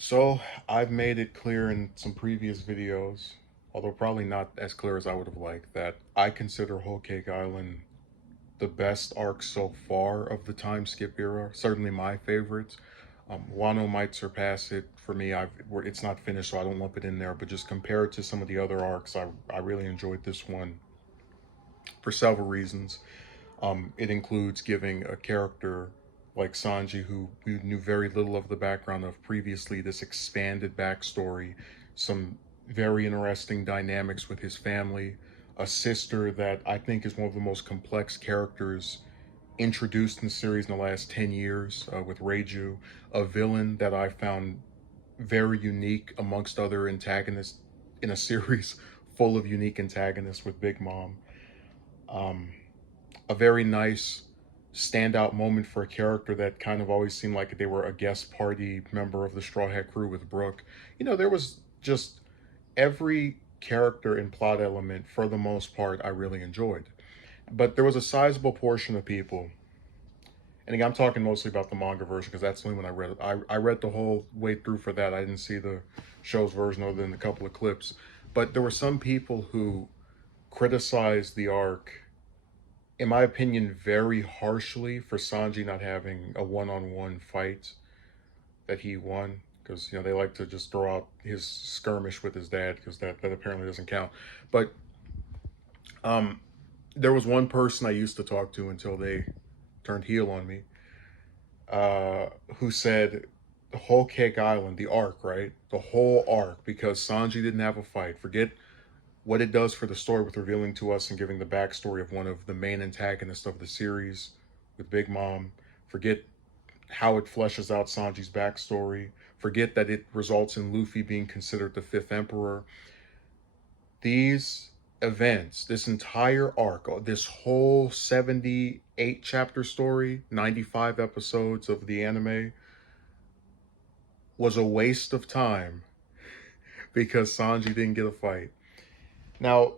So I've made it clear in some previous videos, although probably not as clear as I would have liked, that I consider Whole Cake Island the best arc so far of the time skip era. Certainly my favorite. Wano might surpass it for me. It's not finished, so I don't lump it in there. But just compared to some of the other arcs, I really enjoyed this one for several reasons. It includes giving a character like Sanji, who we knew very little of the background of previously, this expanded backstory, some very interesting dynamics with his family, a sister that I think is one of the most complex characters introduced in the series in the last 10 years with Reiju, a villain that I found very unique amongst other antagonists in a series full of unique antagonists with Big Mom. Um, a very nice standout moment for a character that kind of always seemed like they were a guest party member of the Straw Hat crew with Brooke. There was just every character and plot element, for the most part, I really enjoyed. But there was a sizable portion of people, and again, I'm talking mostly about the manga version because that's the only one I read. I read the whole way through for that. I didn't see the show's version other than a couple of clips. But there were some people who criticized the arc, in my opinion, very harshly for Sanji not having a one-on-one fight that he won. Because they like to just throw out his skirmish with his dad because that apparently doesn't count. But um, there was one person I used to talk to until they turned heel on me, who said the whole Cake Island, the arc, right? The whole arc, because Sanji didn't have a fight. Forget what it does for the story with revealing to us and giving the backstory of one of the main antagonists of the series with Big Mom. Forget how it fleshes out Sanji's backstory. Forget that it results in Luffy being considered the fifth emperor. These events, this entire arc, this whole 78 chapter story, 95 episodes of the anime, was a waste of time because Sanji didn't get a fight. Now,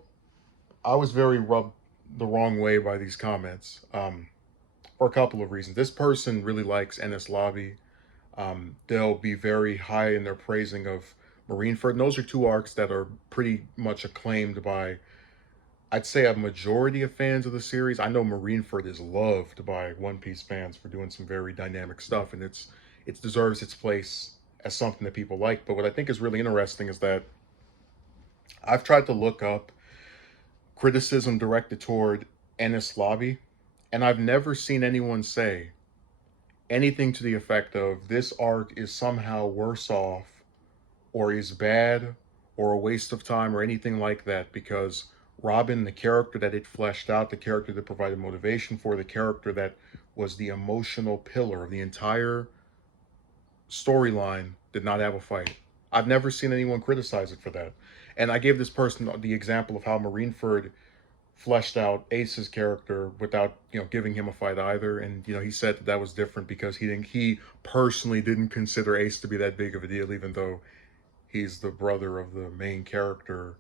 I was very rubbed the wrong way by these comments for a couple of reasons. This person really likes Ennis Lobby. They'll be very high in their praising of Marineford. And those are two arcs that are pretty much acclaimed by, I'd say, a majority of fans of the series. I know Marineford is loved by One Piece fans for doing some very dynamic stuff, and it deserves its place as something that people like. But what I think is really interesting is that I've tried to look up criticism directed toward Ennis Lobby, and I've never seen anyone say anything to the effect of this arc is somehow worse off or is bad or a waste of time or anything like that because Robin, the character that it fleshed out, the character that provided motivation for, the character that was the emotional pillar of the entire storyline, did not have a fight. I've never seen anyone criticize it for that. And I gave this person the example of how Marineford fleshed out Ace's character without giving him a fight either, and he said that was different because he personally didn't consider Ace to be that big of a deal, even though he's the brother of the main character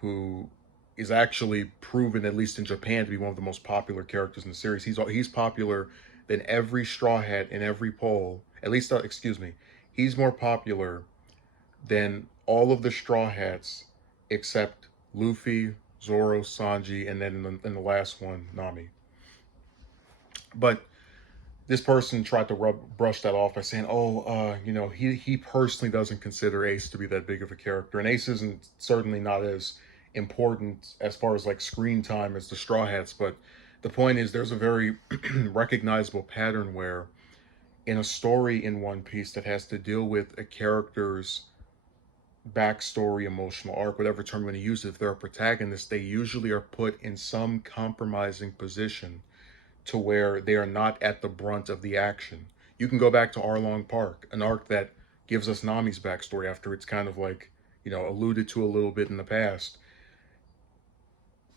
who is actually proven, at least in Japan, to be one of the most popular characters in the series. He's popular than every Straw Hat in every poll. At least, excuse me, he's more popular than all of the Straw Hats except Luffy, Zoro, Sanji, and then in the last one, Nami. But this person tried to brush that off by saying, "Oh, he personally doesn't consider Ace to be that big of a character, and Ace isn't certainly not as important as far as like screen time as the Straw Hats." But the point is, there's a very recognizable pattern where in a story in One Piece that has to deal with a character's backstory, emotional arc, whatever term you want to use, if they're a protagonist, they usually are put in some compromising position to where they are not at the brunt of the action. You can go back to Arlong Park, an arc that gives us Nami's backstory after it's kind of like, alluded to a little bit in the past.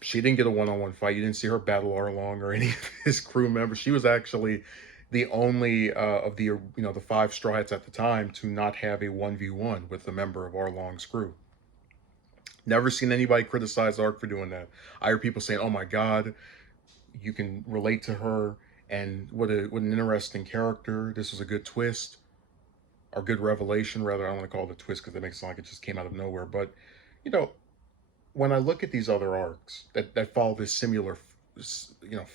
She didn't get a one-on-one fight. You didn't see her battle Arlong or any of his crew members. She was actually the only of the five Straw Hats at the time to not have a 1v1 with a member of Arlong's crew. Never seen anybody criticize Arc for doing that. I hear people saying, "Oh my God, you can relate to her, and what an interesting character. This was a good twist." or good revelation, rather. I don't want to call it a twist because that makes it sound like it just came out of nowhere. But, you know, when I look at these other arcs that follow this similar,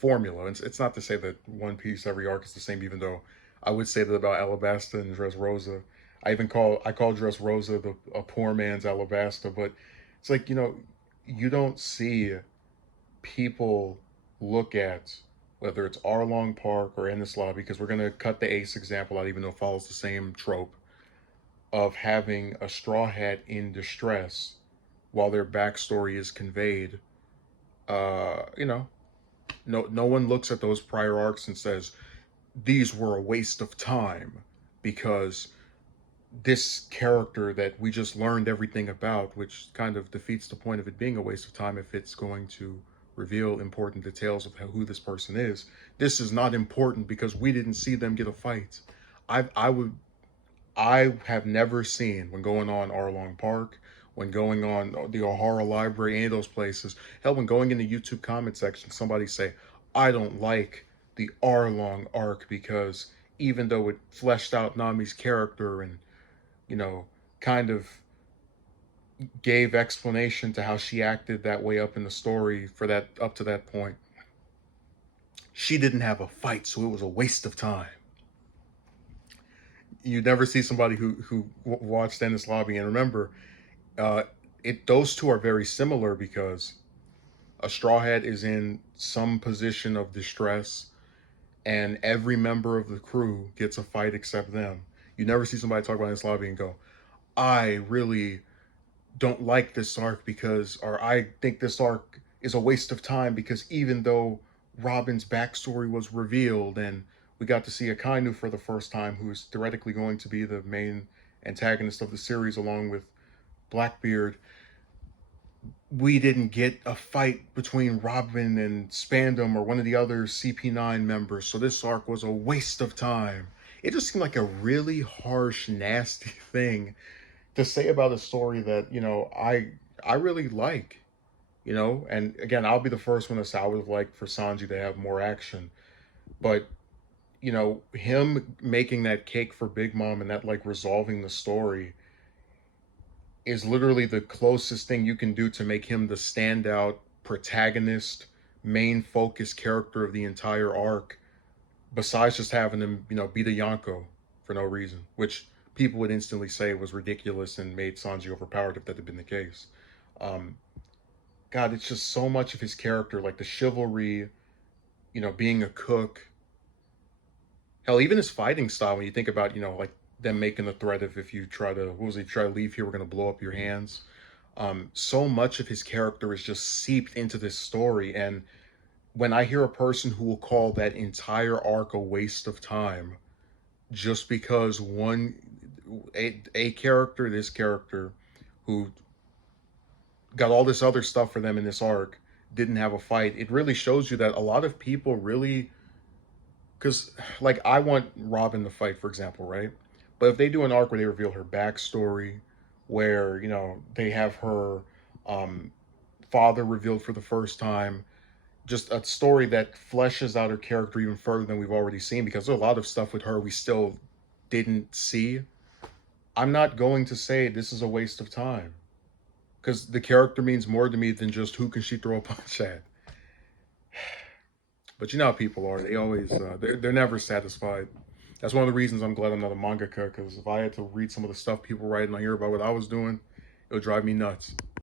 formula, it's not to say that One Piece every arc is the same, even though I would say that about Alabasta and Dressrosa. I call Dressrosa a poor man's Alabasta, but it's like, you don't see people look at whether it's Arlong Park or Ennis Lobby, because we're gonna cut the Ace example out, even though it follows the same trope of having a straw hat in distress while their backstory is conveyed. No one looks at those prior arcs and says these were a waste of time because this character that we just learned everything about, which kind of defeats the point of it being a waste of time if it's going to reveal important details of who this person is. This is not important because we didn't see them get a fight. I would I have never seen, when going on Arlong Park, when going on the O'Hara Library, any of those places, hell, when going in the YouTube comment section, somebody say, I don't like the Arlong arc because even though it fleshed out Nami's character and, you know, kind of gave explanation to how she acted that way up in the story for that up to that point, she didn't have a fight, so it was a waste of time. You never see somebody who watched Ennis Lobby. And remember, uh, those two are very similar because a straw hat is in some position of distress, and every member of the crew gets a fight except them. You never see somebody talk about Ennis Lobby and go, "I really don't like this arc because," or "I think this arc is a waste of time because even though Robin's backstory was revealed and we got to see Akainu for the first time, who is theoretically going to be the main antagonist of the series along with Blackbeard, we didn't get a fight between Robin and Spandam or one of the other CP9 members, so this arc was a waste of time." It just seemed like a really harsh, nasty thing to say about a story that, I really like, and again, I'll be the first one to say I would have liked for Sanji to have more action. But, him making that cake for Big Mom and that, like, resolving the story is literally the closest thing you can do to make him the standout protagonist, main focus character of the entire arc, besides just having him, be the Yonko for no reason, which people would instantly say was ridiculous and made Sanji overpowered if that had been the case. Um, God, it's just so much of his character, like the chivalry, being a cook. Hell, even his fighting style, when you think about, like them making the threat of, if you try to, what was he, try to leave here, we're going to blow up your hands. So much of his character is just seeped into this story. And when I hear a person who will call that entire arc a waste of time just because a character, this character, who got all this other stuff for them in this arc, didn't have a fight, it really shows you that a lot of people really, because, like, I want Robin to fight, for example, right? But if they do an arc where they reveal her backstory, where, they have her um, father revealed for the first time, just a story that fleshes out her character even further than we've already seen, because there's a lot of stuff with her we still didn't see. I'm not going to say this is a waste of time, because the character means more to me than just who can she throw a punch at. But you know how people are. They always, they're never satisfied. That's one of the reasons I'm glad I'm not a mangaka, because if I had to read some of the stuff people write and I hear about what I was doing, it would drive me nuts.